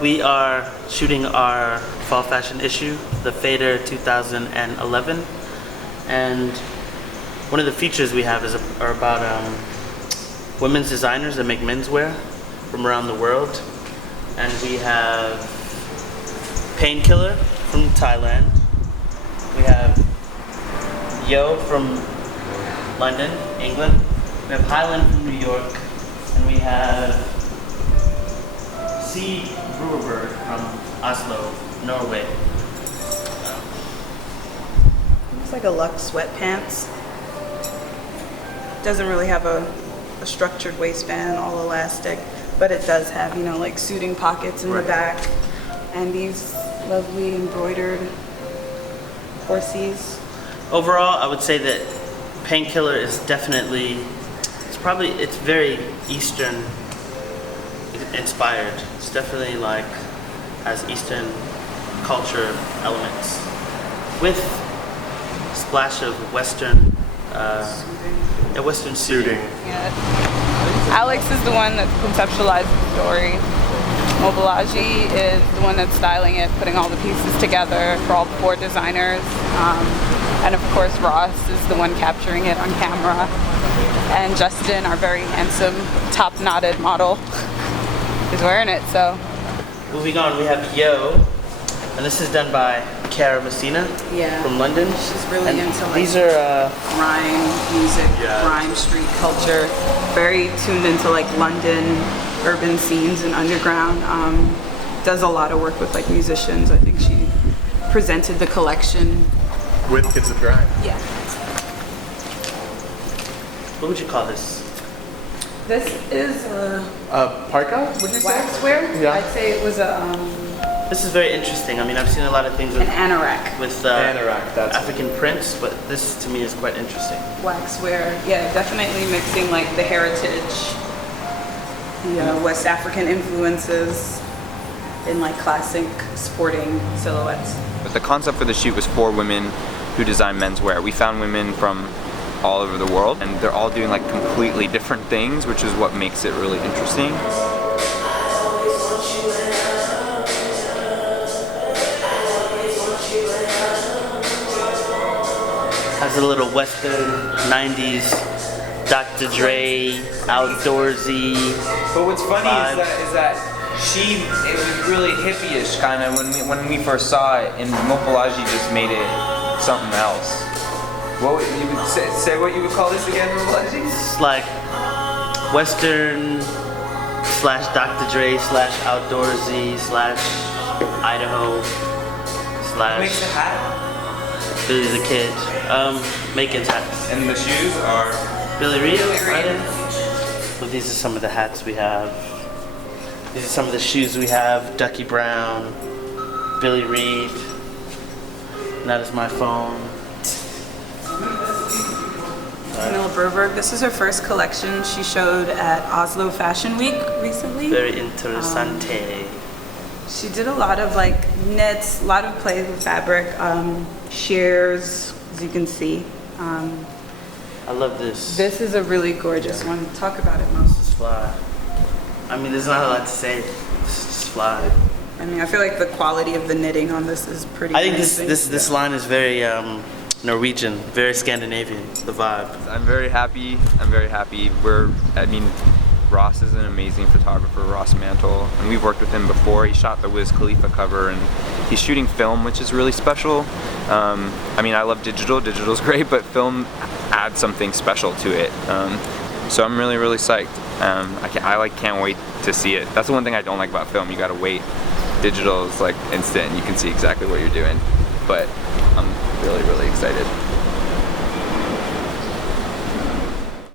We are shooting our fall fashion issue, the Fader 2011, and one of the features we have are about women's designers that make menswear from around the world. And we have Painkiller from Thailand. We have Yo from London, England. We have Highland from New York, and we have C. Brewerberg from Oslo, Norway. Looks like a Lux sweatpants. Doesn't really have a structured waistband, all elastic, but it does have, like suiting pockets in the back, and these lovely embroidered horsies. Overall, I would say that Painkiller is definitely, it's very Eastern inspired. It's definitely has Eastern culture elements with a splash of Western Western suiting. Yeah. Alex is the one that conceptualized the story. Mobilaji is the one that's styling it, putting all the pieces together for all the 4 designers. And of course Ross is the one capturing it on camera. And Justin, our very handsome, top knotted model, is wearing it, so. Moving on, we have Yo, and this is done by Cara Messina from London. She's really into these are grime music, grime street culture, very tuned into London urban scenes and underground. Does a lot of work with musicians. I think she presented the collection with Kids of Grime. Yeah. What would you call this? This is parka, would you say? Waxwear. Yeah. I'd say it was This is very interesting. I mean, I've seen a lot of things with an anorak. Anorak, that's African prints, but this to me is quite interesting. Waxwear, yeah, definitely mixing the heritage, the West African influences in classic sporting silhouettes. But the concept for the shoot was 4 women who design menswear. We found women from all over the world, and they're all doing completely different things, which is what makes it really interesting. Has a little Western 90s Dr. Dre outdoorsy. But what's funny vibe. is that it was really hippie-ish kind of when we first saw it, and Mobilaji just made it something else. What would you would say what you would call this again, Mobilaji? It's Western / Dr. Dre / outdoorsy / Idaho / Makes the hat. Billy the Kid. Making hats. And the shoes are Billy Reed. Well, these are some of the hats we have. These are some of the shoes we have. Ducky Brown, Billy Reed. And that is my phone. Camilla Brewerberg, this is her first collection she showed at Oslo Fashion Week recently. Very interessante. She did a lot of knits, a lot of play with fabric, shears, as you can see. I love this. This is a really gorgeous one. Talk about it, Mo. This is fly. I mean, there's not a lot to say. This is just fly. I mean, I feel like the quality of the knitting on this is pretty I think amazing. this line is very Norwegian, very Scandinavian, the vibe. I'm very happy. Ross is an amazing photographer, Ross Mantle, and we've worked with him before. He shot the Wiz Khalifa cover, and he's shooting film, which is really special. I love digital. Digital's great, but film adds something special to it. So I'm really, really psyched. I can't wait to see it. That's the one thing I don't like about film. You gotta wait. Digital is instant. You can see exactly what you're doing. But I'm really, really excited.